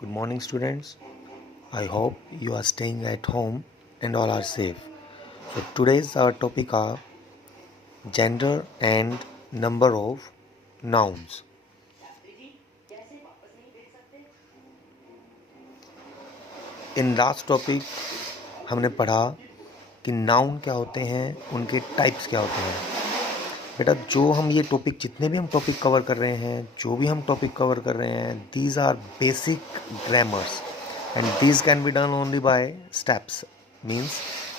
Good morning, students. I hope you are staying at home and all are safe. So today's our topic are gender and number of nouns. In last topic हमने पढ़ा कि noun क्या होते हैं, उनके types क्या होते हैं. बेटा जो हम ये टॉपिक जितने भी हम टॉपिक कवर कर रहे हैं, जो भी हम टॉपिक कवर कर रहे हैं, these are basic grammars and these can be done only by steps. Means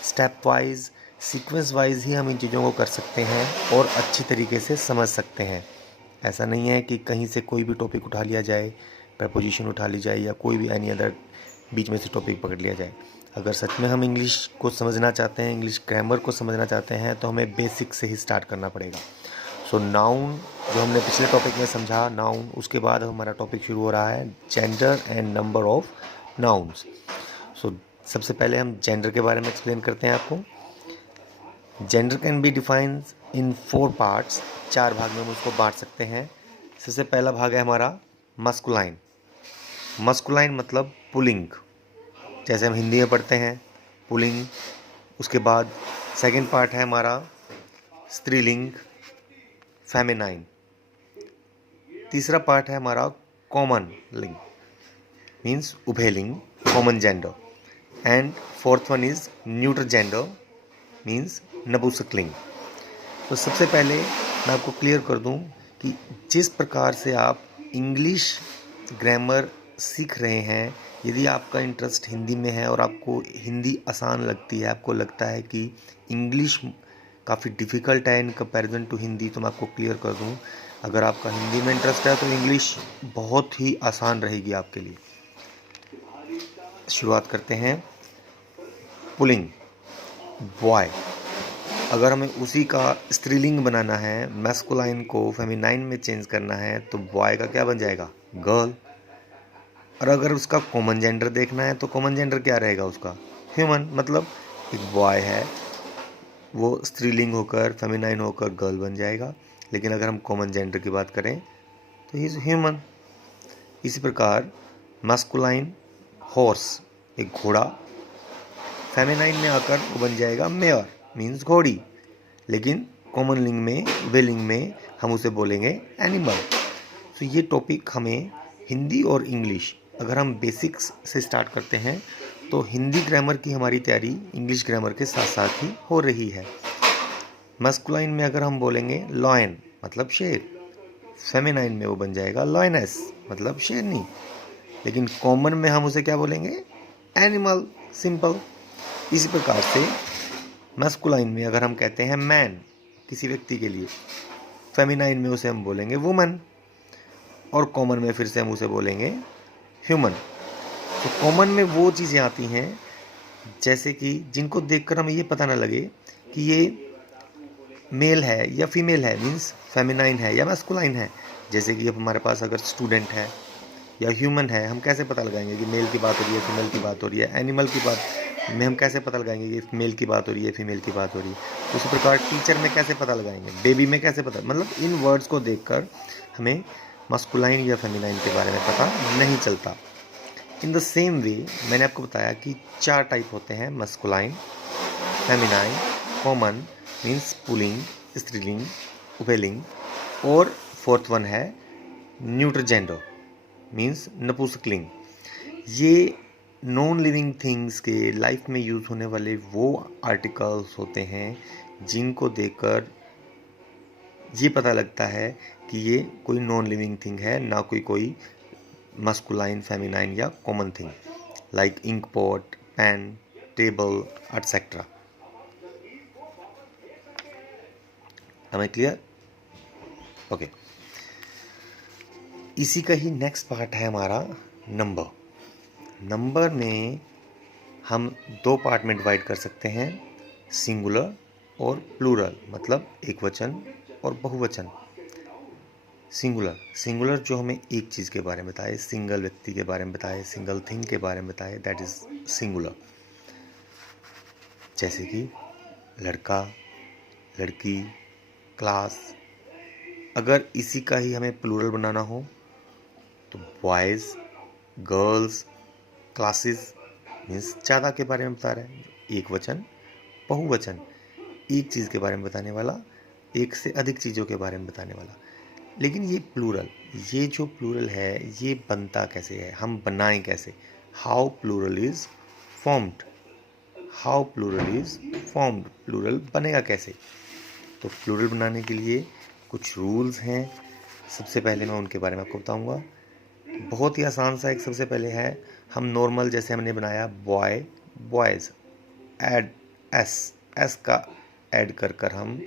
step wise sequence wise ही हम इन चीज़ों को कर सकते हैं और अच्छी तरीके से समझ सकते हैं. ऐसा नहीं है कि कहीं से कोई भी टॉपिक उठा लिया जाए, प्रपोजिशन उठा ली जाए या कोई भी एनी अदर बीच में से टॉपिक पकड़ लिया जाए. अगर सच में हम इंग्लिश को समझना चाहते हैं, इंग्लिश ग्रामर को समझना चाहते हैं, तो हमें बेसिक से ही स्टार्ट करना पड़ेगा. सो नाउन जो हमने पिछले टॉपिक में समझा नाउन, उसके बाद हमारा टॉपिक शुरू हो रहा है gender and number of nouns. So सबसे पहले हम जेंडर के बारे में एक्सप्लेन करते हैं आपको. Gender can be defined in 4 parts. 4 भाग में हम उसको बांट सकते हैं. सबसे पहला भाग है हमारा मस्कुलाइन. मस्कुलाइन मतलब पुलिंग, जैसे हम हिंदी में पढ़ते हैं पुलिंग. उसके बाद सेकंड पार्ट है हमारा स्त्रीलिंग, फेमिनाइन. तीसरा पार्ट है हमारा कॉमन लिंग, मीन्स उभयलिंग, common gender. And fourth one is neutral gender, means नपुंसकलिंग. तो सबसे पहले मैं आपको क्लियर कर दूं कि जिस प्रकार से आप इंग्लिश ग्रामर सीख रहे हैं, यदि आपका इंटरेस्ट हिंदी में है और आपको हिंदी आसान लगती है, आपको लगता है कि इंग्लिश काफ़ी डिफ़िकल्ट है इन कंपैरिजन टू हिंदी, तो मैं आपको क्लियर कर दूं, अगर आपका हिंदी में इंटरेस्ट है तो इंग्लिश बहुत ही आसान रहेगी आपके लिए. शुरुआत करते हैं. Pulling, boy. अगर हमें उसी का स्त्रीलिंग बनाना है, मैस्कुलाइन को फेमिनाइन में चेंज करना है, तो बॉय का क्या बन जाएगा? गर्ल. और अगर उसका कॉमन जेंडर देखना है तो कॉमन जेंडर क्या रहेगा उसका? ह्यूमन. मतलब एक बॉय है, वो स्त्रीलिंग होकर फेमिनाइन होकर गर्ल बन जाएगा. लेकिन अगर हम कॉमन जेंडर की बात करें तो ही इज ह्यूमन. इसी प्रकार मैस्कुलाइन हॉर्स, एक घोड़ा, फेमिनाइन में आकर वो बन जाएगा मेयर, मीन्स घोड़ी. लेकिन कॉमन लिंग में, वेलिंग में हम उसे बोलेंगे एनिमल. तो ये टॉपिक हमें हिंदी और इंग्लिश, अगर हम बेसिक्स से स्टार्ट करते हैं तो हिंदी ग्रामर की हमारी तैयारी इंग्लिश ग्रामर के साथ साथ ही हो रही है. मस्कुलाइन में अगर हम बोलेंगे लॉयन, मतलब शेर. फेमिनाइन में वो बन जाएगा लॉयनेस, मतलब शेरनी. लेकिन कॉमन में हम उसे क्या बोलेंगे? Animal, simple. इसी प्रकार से मस्कुलाइन में अगर हम कहते हैं मैन किसी व्यक्ति के लिए, फेमिनाइन में उसे हम बोलेंगे वुमन, और कॉमन में फिर से हम उसे बोलेंगे ह्यूमन. तो कॉमन में वो चीज़ें आती हैं जैसे कि जिनको देखकर हमें ये पता ना लगे कि ये मेल है या फीमेल है, मीन्स फेमिनाइन है या मैस्कुलाइन है. जैसे कि अब हमारे पास अगर स्टूडेंट है या ह्यूमन है, हम कैसे पता लगाएंगे कि मेल की बात हो रही है, फीमेल की बात हो रही है? एनिमल की बात में हम कैसे पता लगाएंगे कि मेल की बात हो रही है, फीमेल की बात हो रही है? उसी प्रकार टीचर में कैसे पता लगाएंगे, बेबी में कैसे पता, मतलब इन वर्ड्स को देखकर हमें मस्कुलाइन या फेमिनाइन के बारे में पता नहीं चलता. इन द सेम वे मैंने आपको बताया कि 4 टाइप होते हैं, masculine, feminine, common means pulling, स्त्रीलिंग, उभयलिंग, और फोर्थ वन है न्यूट्रल जेंडर, मीन्स नपुंसकलिंग. ये नॉन लिविंग थिंग्स के लाइफ में यूज़ होने वाले वो आर्टिकल्स होते हैं जिनको देखकर ये पता लगता है कि ये कोई नॉन लिविंग थिंग है, ना कोई मस्कुलाइन, फेमिनाइन या common thing, like ink pot, pen, table, etcetera. Am I clear? Okay. इसी का ही नेक्स्ट पार्ट है हमारा नंबर. नंबर में हम 2 पार्ट में डिवाइड कर सकते हैं, सिंगुलर और प्लूरल, मतलब एक वचन और बहुवचन. सिंगुलर जो हमें एक चीज़ के बारे में बताए, सिंगल व्यक्ति के बारे में बताए, सिंगल थिंग के बारे में बताए, दैट इज सिंगुलर. जैसे कि लड़का, लड़की, क्लास. अगर इसी का ही हमें प्लूरल बनाना हो तो बॉयज़, गर्ल्स, क्लासेस मीन्स ज़्यादा के बारे में बता रहा है। एक वचन, बहुवचन, एक चीज़ के बारे में बताने वाला, एक से अधिक चीज़ों के बारे में बताने वाला। लेकिन ये प्लूरल, ये जो प्लूरल है ये बनता कैसे है, हम बनाएं कैसे? How plural is formed, how plural is formed, plural बनेगा कैसे? तो प्लूरल बनाने के लिए कुछ रूल्स हैं। सबसे पहले मैं उनके बारे में आपको बताऊंगा। बहुत ही आसान सा एक सबसे पहले है, हम नॉर्मल जैसे हमने बनाया बॉय, बॉयज़, ऐड एस का ऐड कर कर हम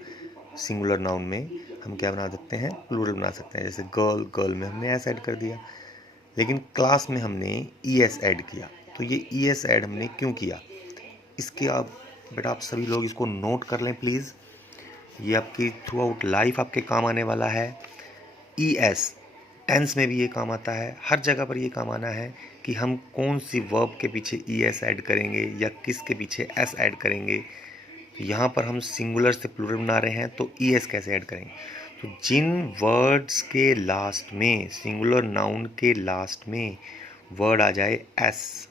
सिंगुलर नाउन में हम क्या बना सकते हैं, प्लूरल बना सकते हैं। जैसे गर्ल, गर्ल में हमने एस ऐड कर दिया, लेकिन क्लास में हमने ई एस ऐड किया। तो ये ई एस ऐड हमने क्यों किया, इसके आप बेटा आप सभी लोग इसको नोट कर लें प्लीज़, ये आपकी थ्रू आउट लाइफ आपके काम आने वाला है। ई एस टेंस में भी ये काम आता है, हर जगह पर ये काम आना है कि हम कौन सी वर्ब के पीछे ई एस ऐड करेंगे या किस के पीछे एस ऐड करेंगे। तो यहाँ पर हम सिंगुलर से प्लूरल बना रहे हैं, तो ई एस कैसे ऐड करेंगे? तो जिन वर्ड्स के लास्ट में, सिंगुलर नाउन के लास्ट में वर्ड आ जाए एस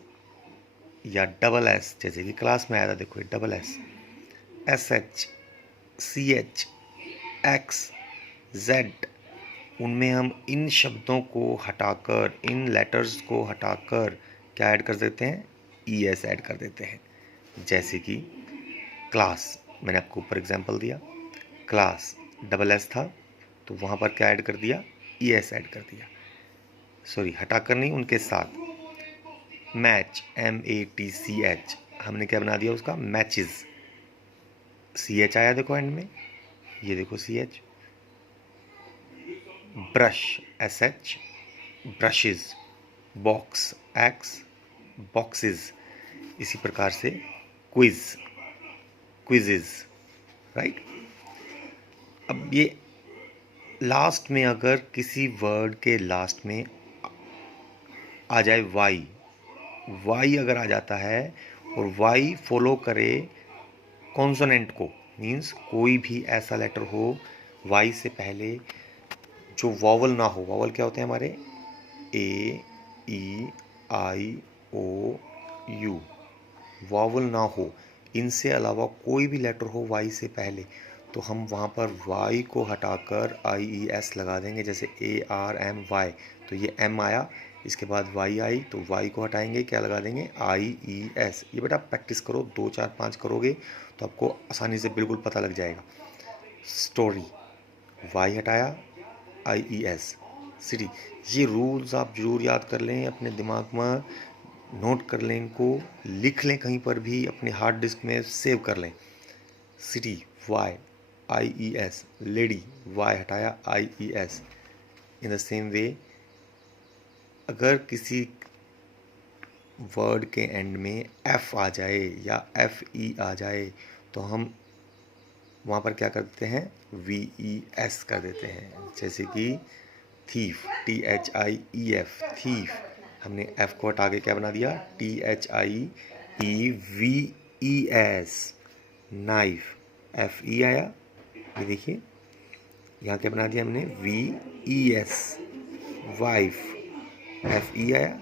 या डबल एस, जैसे कि क्लास में आया था, देखो double S, S H, C H, X, Z, उनमें हम इन शब्दों को हटाकर, इन लेटर्स को हटाकर क्या ऐड कर देते हैं, ई एस ऐड कर देते हैं। जैसे कि क्लास, मैंने आपको ऊपर एग्जांपल दिया, क्लास डबल एस था तो वहाँ पर क्या ऐड कर दिया, ई एस ऐड कर दिया, सॉरी हटाकर नहीं, उनके साथ। Match, M A T C H, हमने क्या बना दिया उसका, मैचेस, सी एच आया देखो एंड में, ये देखो C H. Brush, S H, brushes, box, X, boxes. इसी प्रकार से क्विज, क्विजेज, राइट। अब ये लास्ट में अगर किसी वर्ड के लास्ट में आ जाए वाई, वाई अगर आ जाता है और वाई फॉलो करे कॉन्सोनेंट को, मीन्स कोई भी ऐसा लेटर हो वाई से पहले जो वॉवल ना हो, वॉवल क्या होते हैं हमारे, ए, ई, आई, ओ, यू, वॉवल ना हो, इनसे अलावा कोई भी लेटर हो वाई से पहले, तो हम वहाँ पर वाई को हटाकर आई ई एस लगा देंगे। जैसे ए आर एम वाई, तो ये एम आया, इसके बाद वाई आई, तो वाई को हटाएंगे, क्या लगा देंगे, आई ई एस। ये बेटा प्रैक्टिस करो, 2 4 5 करोगे तो आपको आसानी से बिल्कुल पता लग जाएगा। स्टोरी, वाई हटाया, आई ई एस, सिटी। ये रूल्स आप ज़रूर याद कर लें, अपने दिमाग में नोट कर लें, इनको लिख लें, कहीं पर भी अपने हार्ड डिस्क में सेव कर लें। City, Y I E S, lady, Y हटाया, I E S. In the same way अगर किसी वर्ड के एंड में एफ आ जाए या एफ ई आ जाए तो हम वहाँ पर क्या कर देते हैं, वी ई एस कर देते हैं। जैसे कि thief, T H I E F, thief, हमने एफ को हटा के क्या बना दिया, T H I E V E S. Knife, F E आया, ये देखिए यहाँ क्या बना दिया हमने, V E S. Wife, F E आया,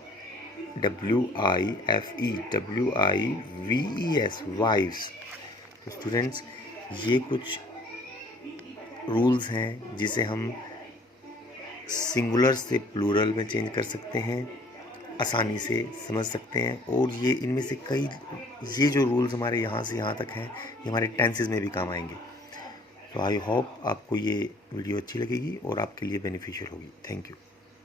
W I F E, W I V E S, wifes. तो स्टूडेंट्स ये कुछ रूल्स हैं जिसे हम सिंगुलर से प्लूरल में चेंज कर सकते हैं, आसानी से समझ सकते हैं। और ये इनमें से कई, ये जो रूल्स हमारे यहाँ से यहाँ तक हैं, ये हमारे टेंसेस में भी काम आएंगे। तो आई होप आपको ये वीडियो अच्छी लगेगी और आपके लिए बेनिफिशियल होगी। Thank you.